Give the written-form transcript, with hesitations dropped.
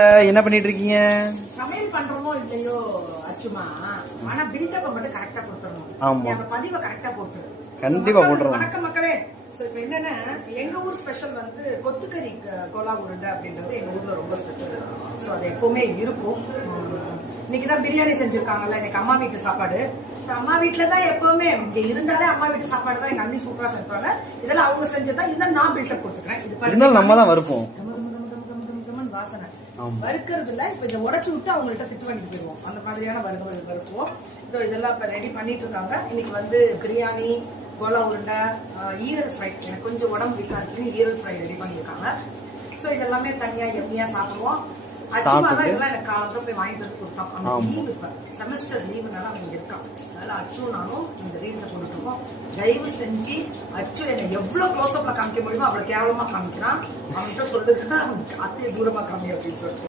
என்ன பண்ணிட்டு இருக்கீங்க? சமையல் பண்றோமோ இல்லையோ அச்சுமா, ஆனா பில்டப்ப மட்டும் கரெக்டா கொடுத்துறணும். ஆமா, அந்த பதிவை கரெக்டா போட்டு கண்டிப்பா போட்டுறோம். வணக்கம் மக்களே. சோ இப்போ என்னன்னா, எங்க ஊர் ஸ்பெஷல் வந்து கொத்துக்கறி கோலா உருண்டை அப்படின்றது எங்க ஊர்ல ரொம்ப ஸ்பெஷல். சோ அது எப்பவுமே இருக்கும். இன்னைக்குதான் பிரியாணி செஞ்சிருக்காங்கல்ல, இன்னைக்கு அம்மா வீட்டு சாப்பாடு. அம்மா வீட்டுல தான் எப்பவுமே இங்க இருந்தாலே அம்மா வீட்டு சாப்பாடு தான் எங்க அண்ணி சூப்பரா செஞ்சாங்க. இதெல்லாம் அவங்க செஞ்சதான், இதை நான் பில்டப் கொடுத்துக்கிறேன். இது நம்ம தான் வறுப்போம். வாசனை வறுக்கிறதுல இப்ப இதை உடச்சு விட்டு அவங்கள்ட்ட திட்டு வாங்கிட்டு போயிருவோம். அந்த மாதிரியான வறுப்போம். இதெல்லாம் இப்ப ரெடி பண்ணிட்டு இருக்காங்க. இன்னைக்கு வந்து பிரியாணி, கோலா உருண்டை, ஈரல் ஃப்ரை. எனக்கு கொஞ்சம் உடம்பு வீக்கா இருக்குன்னு ஈரல் ஃப்ரை ரெடி பண்ணிருக்காங்க. சோ இதெல்லாமே தனியா எம்மியா சாப்பிடுவோம். அச்சுமாதான் இதெல்லாம் எனக்கு காலத்துல போய் வாங்கிட்டு வந்து கொடுத்தோம். அந்த லீவ் இப்ப செமஸ்டர் லீவுனால அவங்க இருக்கான். அதனால அச்சு நானும் இந்த ரீல்ஸை போட்டுட்டு இருக்கோம். தயவு செஞ்சு அச்சு என்ன எவ்வளவு க்ளோஸ் அப்ல காமிக்க முடியுமோ அவ்வளவு கேவலமா காமிக்கிறான். அவன்கிட்ட சொல்லுங்க, அத்தையை தூரமா காமி அப்படின்னு சொல்லிட்டு